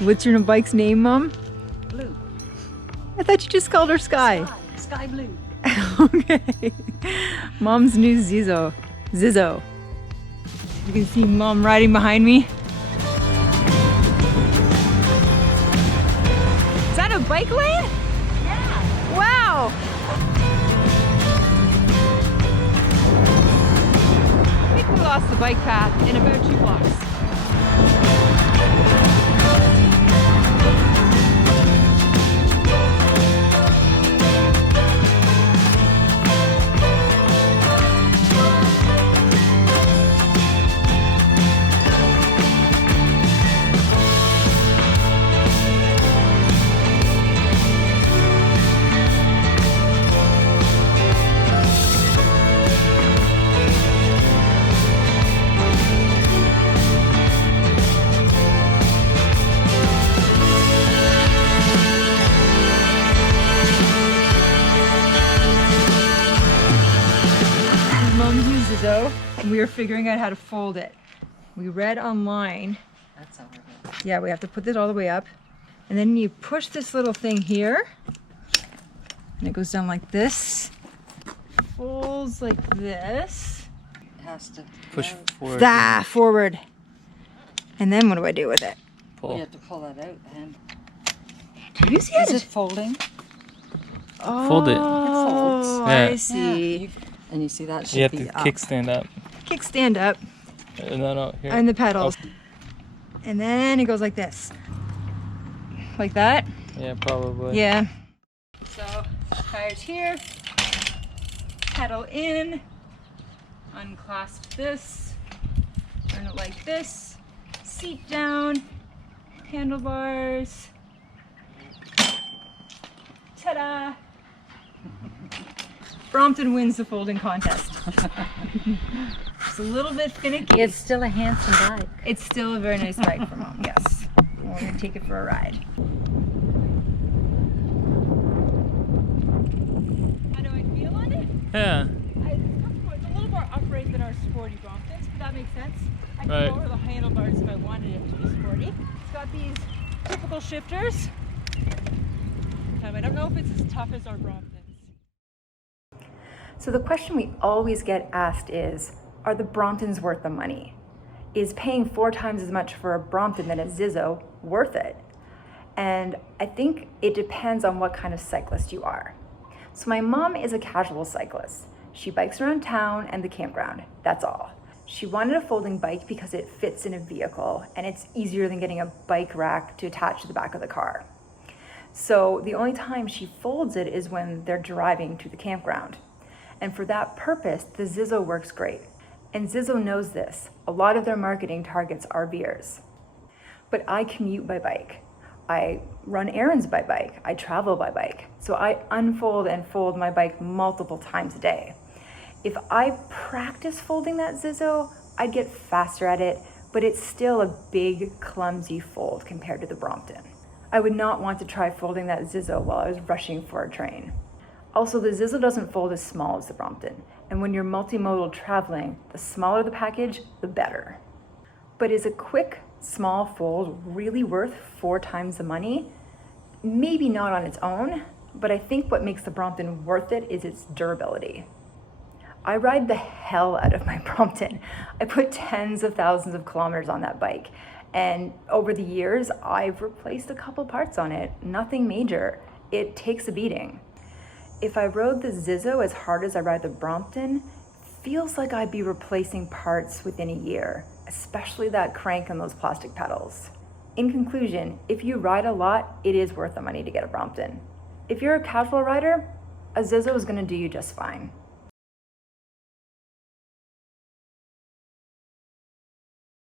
So what's your bike's name, Mom? Blue. I thought you just called her Sky. Sky blue. Okay. Mom's new Zizzo. Zizzo. You can see Mom riding behind me. Is that a bike lane? Yeah. Wow. I think we lost the bike path in about 2 blocks. Zizzo, and we were figuring out how to fold it. We read online. That's how we're going. Yeah, we have to put it all the way up. And then you push this little thing here. And it goes down like this. Folds like this. It has to Push forward. Ah, forward. And then what do I do with it? Pull. You have to pull that out and Do you see is it? it folding? Oh, Fold it. folds. I Yeah. see. And you see that should You have be to up. kickstand up. Kickstand up No, here. and the pedals. Oh. And then it goes like this. Like that? Yeah, probably. Yeah. So, tires here, pedal in, unclasp this, turn it like this, seat down, handlebars, ta-da! Brompton wins the folding contest. It's a little bit finicky. It's still a handsome bike. It's still a very nice bike for Mom, yes. We're gonna take it for a ride. How do I feel on it? Yeah. It's a little more upright than our sporty Bromptons, but that makes sense. I can Right. lower the handlebars if I wanted it to be sporty. It's got these typical shifters. I don't know if it's as tough as our Bromptons. So the question we always get asked is, are the Bromptons worth the money? Is paying 4 times as much for a Brompton than a Zizzo worth it? And I think it depends on what kind of cyclist you are. So my mom is a casual cyclist. She bikes around town and the campground, that's all. She wanted a folding bike because it fits in a vehicle and it's easier than getting a bike rack to attach to the back of the car. So the only time she folds it is when they're driving to the campground. And for that purpose, the Zizzo works great. And Zizzo knows this. A lot of their marketing targets RVers. But I commute by bike. I run errands by bike. I travel by bike. So I unfold and fold my bike multiple times a day. If I practice folding that Zizzo, I'd get faster at it, but it's still a big, clumsy fold compared to the Brompton. I would not want to try folding that Zizzo while I was rushing for a train. Also, the Zizzo doesn't fold as small as the Brompton, and when you're multimodal traveling, the smaller the package, the better. But is a quick, small fold really worth 4 times the money? Maybe not on its own, but I think what makes the Brompton worth it is its durability. I ride the hell out of my Brompton. I put tens of thousands of kilometers on that bike, and over the years, I've replaced a couple parts on it, nothing major. It takes a beating. If I rode the Zizzo as hard as I ride the Brompton, feels like I'd be replacing parts within a year, especially that crank and those plastic pedals. In conclusion, if you ride a lot, it is worth the money to get a Brompton. If you're a casual rider, a Zizzo is gonna do you just fine.